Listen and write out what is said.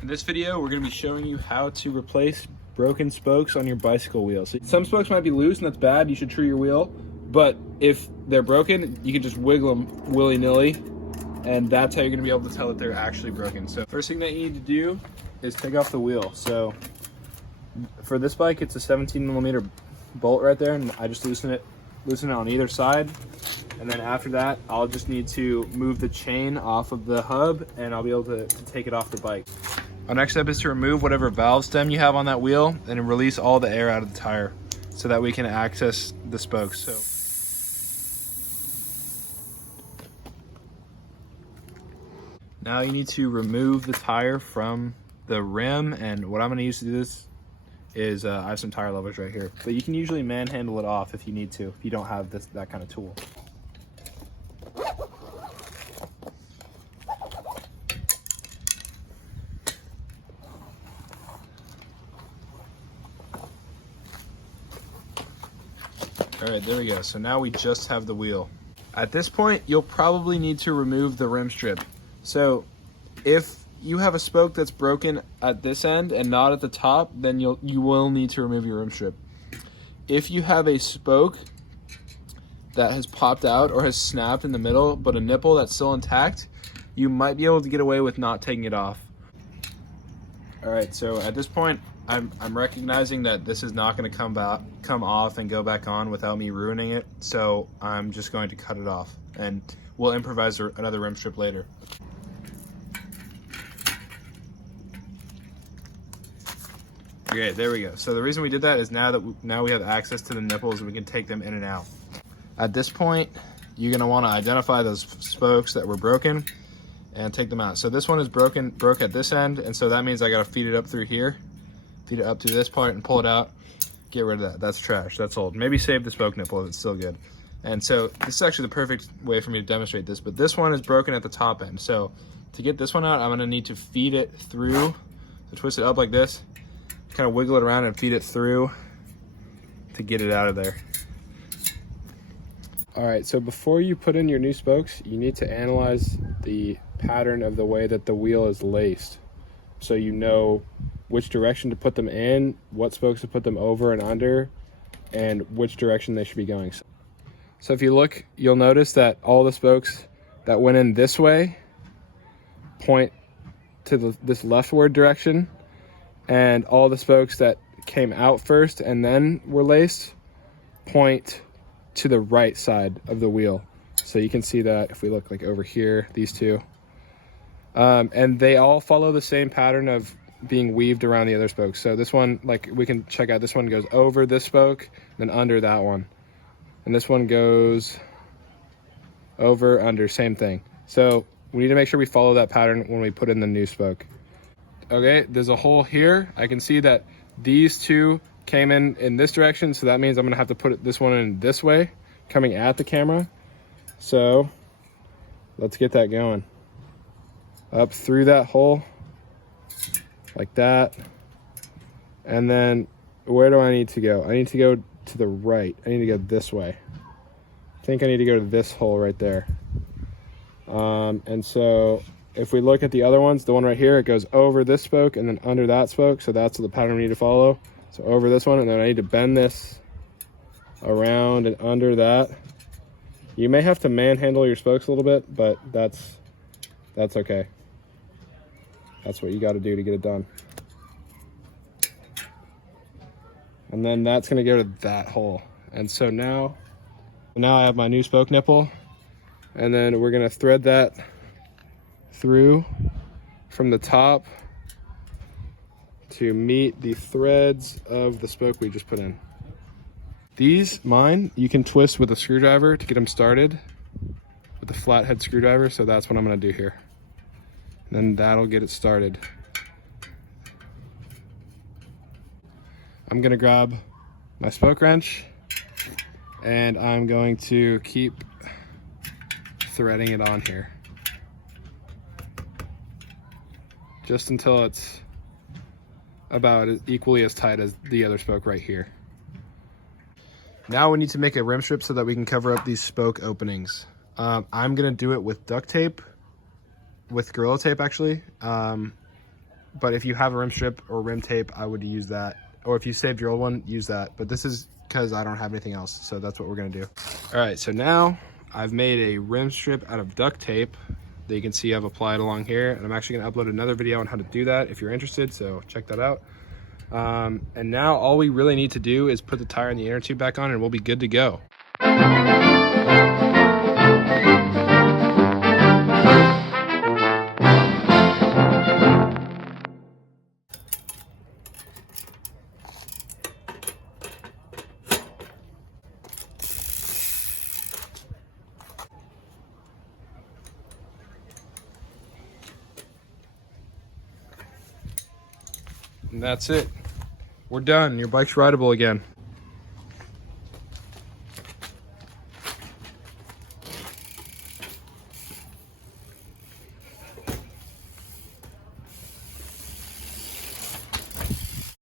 In this video, we're going to be showing you how to replace broken spokes on your bicycle wheel. So some spokes might be loose and that's bad, you should true your wheel. But if they're broken, you can just wiggle them willy-nilly, and that's how you're going to be able to tell that they're actually broken. So first thing that you need to do is take off the wheel. So for this bike, it's a 17mm bolt right there, and I just loosen it on either side. And then after that, I'll just need to move the chain off of the hub and I'll be able to take it off the bike. Our next step is to remove whatever valve stem you have on that wheel and release all the air out of the tire so that we can access the spokes. So now you need to remove the tire from the rim, and what I'm going to use to do this is I have some tire levers right here, but you can usually manhandle it off if you need to, if you don't have that kind of tool. All right, there we go. So now we just have the wheel. At this point, you'll probably need to remove the rim strip. So if you have a spoke that's broken at this end and not at the top, then you will need to remove your rim strip. If you have a spoke that has popped out or has snapped in the middle, but a nipple that's still intact, you might be able to get away with not taking it off. All right, so at this point, I'm recognizing that this is not going to come off and go back on without me ruining it, so I'm just going to cut it off, and we'll improvise another rim strip later. Okay, there we go. So the reason we did that is now we have access to the nipples and we can take them in and out. At this point, you're going to want to identify those spokes that were broken and take them out. So this one is broke at this end, and so that means I got to feed it up through here. Feed it up to this part and pull it out. Get rid of that. That's trash. That's old. Maybe save the spoke nipple if it's still good. And so this is actually the perfect way for me to demonstrate this, but this one is broken at the top end. So to get this one out, I'm going to need to feed it through. So twist it up like this, kind of wiggle it around and feed it through to get it out of there. All right, so before you put in your new spokes, you need to analyze the pattern of the way that the wheel is laced, so you know which direction to put them in, what spokes to put them over and under, and which direction they should be going. So if you look, you'll notice that all the spokes that went in this way point to this leftward direction, and all the spokes that came out first and then were laced point to the right side of the wheel. So you can see that if we look like over here, these two. And they all follow the same pattern of being weaved around the other spokes. So this one, like we can check out, this one goes over this spoke, then under that one. And this one goes over, under, same thing. So we need to make sure we follow that pattern when we put in the new spoke. Okay, there's a hole here. I can see that these two came in this direction, so that means I'm gonna have to put this one in this way, coming at the camera. So let's get that going. Up through that hole, like that. And then where do I need to go? I need to go to the right. I need to go this way. I think I need to go to this hole right there. And so if we look at the other ones, the one right here, it goes over this spoke and then under that spoke. So that's the pattern we need to follow. So over this one, and then I need to bend this around and under that. You may have to manhandle your spokes a little bit, but that's okay. That's what you got to do to get it done. And then that's going to go to that hole. And so now I have my new spoke nipple, and then we're going to thread that through from the top to meet the threads of the spoke we just put in. Mine, you can twist with a screwdriver to get them started with a flathead screwdriver. So that's what I'm going to do here. And then that'll get it started. I'm going to grab my spoke wrench and I'm going to keep threading it on here just until it's about equally as tight as the other spoke right here. Now we need to make a rim strip so that we can cover up these spoke openings. I'm gonna do it with duct tape, with Gorilla Tape actually. But if you have a rim strip or rim tape, I would use that. Or if you saved your old one, use that. But this is because I don't have anything else, so that's what we're gonna do. All right, so now I've made a rim strip out of duct tape that you can see I've applied along here, and I'm actually gonna upload another video on how to do that if you're interested, so check that out. And now all we really need to do is put the tire and the inner tube back on and we'll be good to go. And that's it. We're done. Your bike's rideable again.